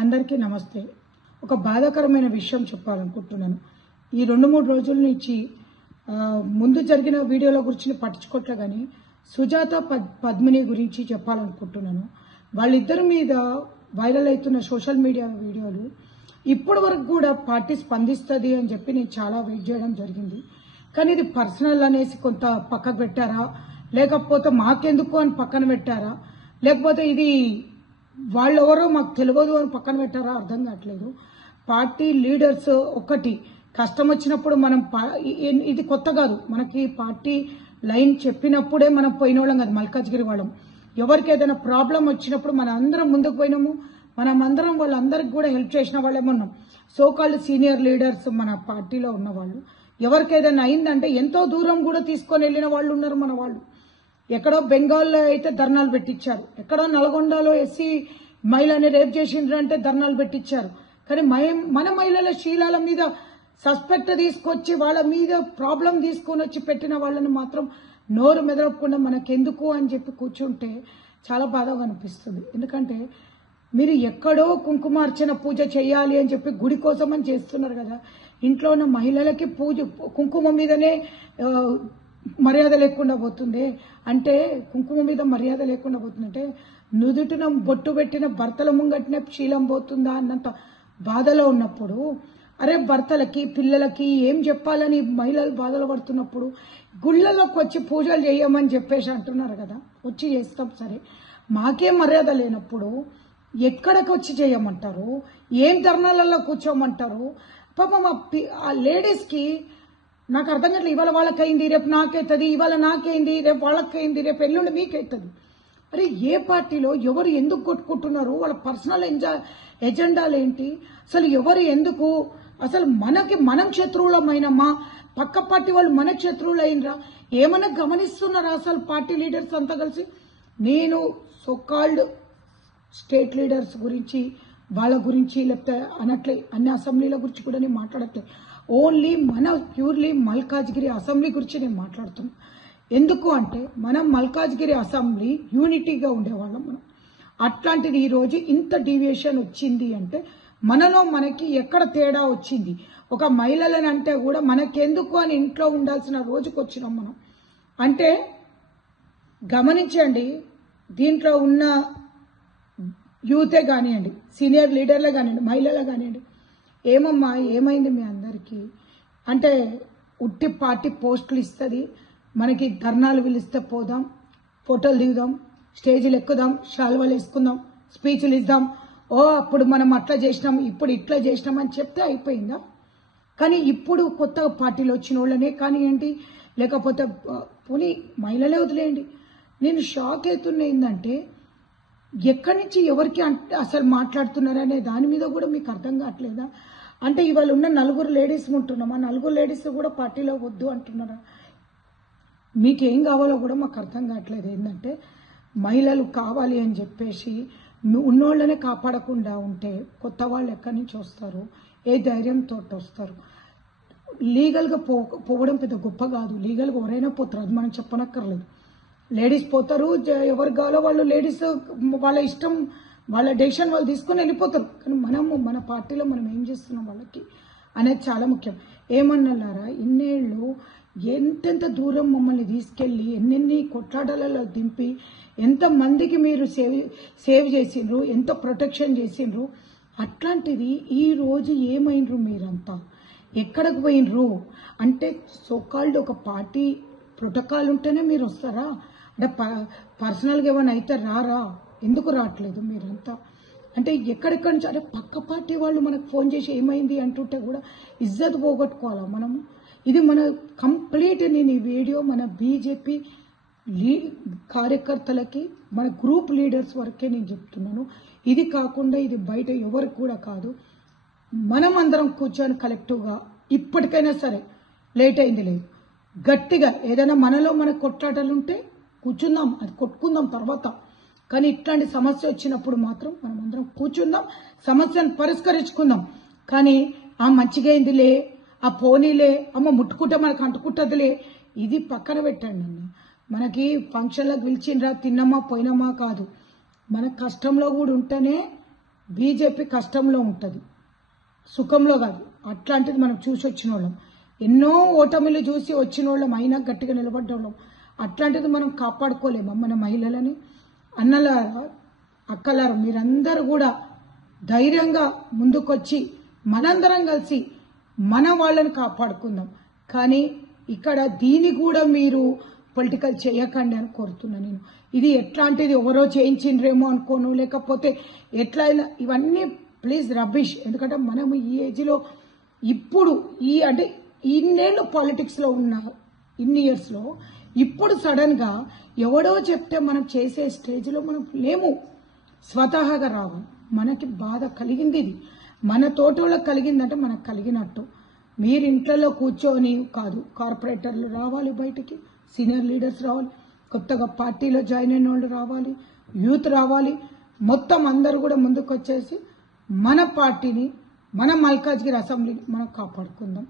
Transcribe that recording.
అందరికీ నమస్తే. ఒక బాధాకరమైన విషయం చెప్పాలనుకుంటున్నాను. ఈ 2-3 రోజుల నుంచి ముందు జరిగిన వీడియోల గురించి పట్టించుకోవట్లే కానీ సుజాత పద్మిని గురించి చెప్పాలనుకుంటున్నాను. వాళ్ళిద్దరి మీద వైరల్ అవుతున్న సోషల్ మీడియా వీడియోలు ఇప్పటి వరకు కూడా పార్టీ స్పందిస్తుంది అని చెప్పి నేను చాలా వెయిట్ చేయడం జరిగింది. కానీ ఇది పర్సనల్ అనేసి కొంత పక్కకు పెట్టారా, లేకపోతే మాకెందుకు అని పక్కన పెట్టారా, లేకపోతే ఇది వాళ్ళెవరో మాకు తెలియదు అని పక్కన పెట్టారా అర్థం కావట్లేదు. పార్టీ లీడర్స్ ఒకటి కష్టం వచ్చినప్పుడు మనం ఇది కొత్త కాదు, మనకి పార్టీ లైన్ చెప్పినప్పుడే మనం పోయిన వాళ్ళం కాదు. మల్కాజ్గిరి వాళ్ళం ఎవరికి ఏదైనా ప్రాబ్లం వచ్చినప్పుడు మనం అందరం ముందుకు పోయినాము. మనం అందరం వాళ్ళందరికి కూడా హెల్ప్ చేసిన వాళ్ళేమో ఉన్నాం. సోకాల్డ్ సీనియర్ లీడర్స్ మన పార్టీలో ఉన్న వాళ్ళు ఎవరికి ఏదైనా అయిందంటే ఎంతో దూరం కూడా తీసుకొని వెళ్ళిన వాళ్ళు ఉన్నారు. మన వాళ్ళు ఎక్కడో బెంగాల్లో అయితే ధర్నాలు పెట్టించారు, ఎక్కడో నల్గొండలో ఎస్సీ మహిళని రేప్ చేసిండ్రు అంటే ధర్నాలు పెట్టించారు. కానీ మన మహిళల శీలాల మీద సస్పెక్ట్ తీసుకొచ్చి వాళ్ళ మీద ప్రాబ్లం తీసుకొని వచ్చి పెట్టిన వాళ్ళని మాత్రం నోరు మెదలకుండా మనకెందుకు అని చెప్పి కూర్చుంటే చాలా బాధగా అనిపిస్తుంది. ఎందుకంటే మీరు ఎక్కడో కుంకుమార్చన పూజ చేయాలి అని చెప్పి గుడి కోసం అని చేస్తున్నారు కదా. ఇంట్లో ఉన్న మహిళలకి పూజ కుంకుమ మీదనే మర్యాద లేకుండా పోతుంది అంటే, కుంకుమ మీద మర్యాద లేకుండా పోతుందంటే నుదుటిన బొట్టు పెట్టిన భర్తల ముంగట్నే శీలం పోతుందా అన్నంత బాధలో ఉన్నప్పుడు, అరే భర్తలకి పిల్లలకి ఏం చెప్పాలని మహిళలు బాధలు పడుతున్నప్పుడు గుళ్ళలోకి వచ్చి పూజలు చేయమని చెప్పేసి అంటున్నారు కదా. వచ్చి చేస్తాం సరే, మాకేం మర్యాద లేనప్పుడు ఎక్కడికి వచ్చి చేయమంటారు, ఏం ధర్నాలలో కూర్చోమంటారు? పాపం ఆ లేడీస్కి నాకు అర్థం కావట్లేదు. ఇవాళ వాళ్ళకైంది, రేపు నాకైతుంది, ఇవాళ నాకైంది, రేపు వాళ్ళకైంది, రేపు ఎల్లుండి మీకైతుంది. అరే ఏ పార్టీలో ఎవరు ఎందుకు కొట్టుకుంటున్నారు, వాళ్ళ పర్సనల్ ఎజెండాలు ఏంటి, అసలు ఎవరు ఎందుకు, అసలు మనం శత్రువులమైనమా, పక్క పార్టీ వాళ్ళు మన శత్రువులు అయినరా, ఏమన్నా గమనిస్తున్నారా అసలు పార్టీ లీడర్స్ అంతా కలిసి? నేను సోకాల్డ్ స్టేట్ లీడర్స్ గురించి వాళ్ళ గురించి లేకపోతే అనట్లే, అన్ని అసెంబ్లీల గురించి కూడా నేను మాట్లాడట్లేదు. ఓన్లీ మన ప్యూర్లీ మల్కాజ్గిరి అసెంబ్లీ గురించి నేను మాట్లాడుతున్నాను. ఎందుకు అంటే మనం మల్కాజ్గిరి అసెంబ్లీ యూనిటీగా ఉండేవాళ్ళం మనం. అట్లాంటిది ఈరోజు ఇంత డీవియేషన్ వచ్చింది అంటే మనలో మనకి ఎక్కడ తేడా వచ్చింది. ఒక మహిళలను అంటే కూడా మనకెందుకు అని ఇంట్లో ఉండాల్సిన రోజుకి వచ్చినాం మనం. అంటే గమనించండి, దీంట్లో ఉన్న యూతే కానివ్వండి, సీనియర్ లీడర్లే కానివ్వండి, మహిళలే కానివ్వండి, ఏమమ్మా ఏమైంది మీ అందరికీ అంటే ఉట్టి పార్టీ పోస్టులు ఇస్తుంది, మనకి ధర్నాలు పిలిస్తే పోదాం, ఫోటోలు దిగుదాం, స్టేజీలు ఎక్కుదాం, శాల్వాలు వేసుకుందాం, స్పీచ్లు ఇద్దాం, ఓ అప్పుడు మనం అట్లా చేసినాం ఇప్పుడు ఇట్లా చేసినాం అని చెప్తే అయిపోయిందా? కానీ ఇప్పుడు కొత్తగా పార్టీలు వచ్చిన వాళ్ళనే కానివ్వండి, లేకపోతే పోనీ మహిళలే వదిలేయండి, నేను షాక్ అవుతున్నా ఏంటంటే ఎక్కడి నుంచి ఎవరికి అసలు మాట్లాడుతున్నారనే దాని మీద కూడా మీకు అర్థం కావట్లేదా? అంటే ఇవాళ ఉన్న 4 లేడీస్ ఉంటున్నాం, ఆ 4 లేడీస్ కూడా పార్టీలో వద్దు అంటున్నారా? మీకేం కావాలో కూడా మాకు అర్థం కావట్లేదు. ఏంటంటే మహిళలు కావాలి అని చెప్పేసి ఉన్నోళ్ళనే కాపాడకుండా ఉంటే కొత్త వాళ్ళు ఎక్కడి నుంచి వస్తారు, ఏ ధైర్యంతో వస్తారు? లీగల్గా పోవడం పెద్ద గొప్ప కాదు, లీగల్గా ఎవరైనా పోతారు, అది మనం చెప్పనక్కర్లేదు. లేడీస్ పోతారు, ఎవరు కావాలో వాళ్ళు లేడీస్ వాళ్ళ ఇష్టం, వాళ్ళ డెసిషన్ వాళ్ళు తీసుకుని వెళ్ళిపోతారు. కానీ మన పార్టీలో మనం ఏం చేస్తున్నాం వాళ్ళకి అనేది చాలా ముఖ్యం. ఏమన్నారా, ఇన్నేళ్ళు ఎంతెంత దూరం మమ్మల్ని తీసుకెళ్లి ఎన్నెన్ని కొట్లాటలలో దింపి ఎంతమందికి మీరు సేవ్ చేసిండ్రు, ఎంత ప్రొటెక్షన్ చేసిండ్రు. అట్లాంటిది ఈ రోజు ఏమైండ్రు, మీరంతా ఎక్కడికి పోయినరు? అంటే సోకాల్డ్ ఒక పార్టీ ప్రోటోకాల్ ఉంటేనే మీరు వస్తారా? అంటే పర్సనల్గా ఏమైనా అయితే రారా? ఎందుకు రావట్లేదు మీరంతా? అంటే ఎక్కడెక్కడి నుంచి, అంటే పక్క పార్టీ వాళ్ళు మనకు ఫోన్ చేసి ఏమైంది అంటుంటే కూడా ఇజ్జత్ పోగొట్టుకోవాలా మనము? ఇది మన కంప్లీట్, నేను ఈ వీడియో మన బీజేపీ కార్యకర్తలకి, మన గ్రూప్ లీడర్స్ వరకే నేను చెప్తున్నాను. ఇది కాకుండా ఇది బయట ఎవరికి కూడా కాదు. మనం అందరం కూర్చొని కలెక్టివ్గా ఇప్పటికైనా సరే, లేట్ అయింది లేదు, గట్టిగా ఏదైనా మనలో మన కొట్లాటలుంటే కూర్చుందాం, అది కొట్టుకుందాం తర్వాత. కానీ ఇట్లాంటి సమస్య వచ్చినప్పుడు మాత్రం మనం అందరం కూర్చుందాం, సమస్యను పరిష్కరించుకుందాం. కానీ ఆ మంచిగా అయిందిలే, ఆ పోనీలే, అమ్మ ముట్టుకుంటే మనకు అంటుకుంటుందిలే, ఇది పక్కన పెట్టండి అన్న. మనకి ఫంక్షన్లకు పిలిచిండ్రా, తిన్నామా పోయినామా కాదు, మన కష్టంలో కూడా ఉంటేనే బీజేపీ కష్టంలో ఉంటుంది, సుఖంలో కాదు. అట్లాంటిది మనం చూసి వచ్చిన వాళ్ళం, ఎన్నో ఓటమిలు చూసి వచ్చిన వాళ్ళం, అయినా గట్టిగా నిలబడ్డ వాళ్ళం. అట్లాంటిది మనం కాపాడుకోలేమా మన మహిళలని? అన్నలారా, అక్కలారా, మీరందరూ కూడా ధైర్యంగా ముందుకొచ్చి మనందరం కలిసి మన వాళ్ళని కాపాడుకుందాం. కానీ ఇక్కడ దీన్ని కూడా మీరు పొలిటికల్ చేయకండి అని కోరుతున్నా నేను. ఇది ఎట్లాంటిది ఎవరో చేయించిండ్రేమో అనుకోను, లేకపోతే ఎట్లయినా ఇవన్నీ ప్లీజ్ రబ్బిష్. ఎందుకంటే మనం ఈ ఏజ్లో ఇప్పుడు అంటే ఇన్నేళ్ళు పాలిటిక్స్లో ఉన్న ఇన్ని ఇయర్స్లో ఇప్పుడు సడన్గా ఎవడో చెప్తే మనం చేసే స్టేజ్లో మనం లేము. స్వతహాగా రావాలి. మనకి బాధ కలిగింది, ఇది మన తోటలో కలిగిందంటే మనకు కలిగినట్టు. మీరు ఇంట్లో కూర్చొని కాదు, కార్పొరేటర్లు రావాలి బయటికి, సీనియర్ లీడర్స్ రావాలి, కొత్తగా పార్టీలో జాయిన్ అయిన వాళ్ళు రావాలి, యూత్ రావాలి, మొత్తం అందరూ కూడా ముందుకు వచ్చేసి మన పార్టీని, మన మల్కాజ్గిరి అసెంబ్లీని మనం కాపాడుకుందాం.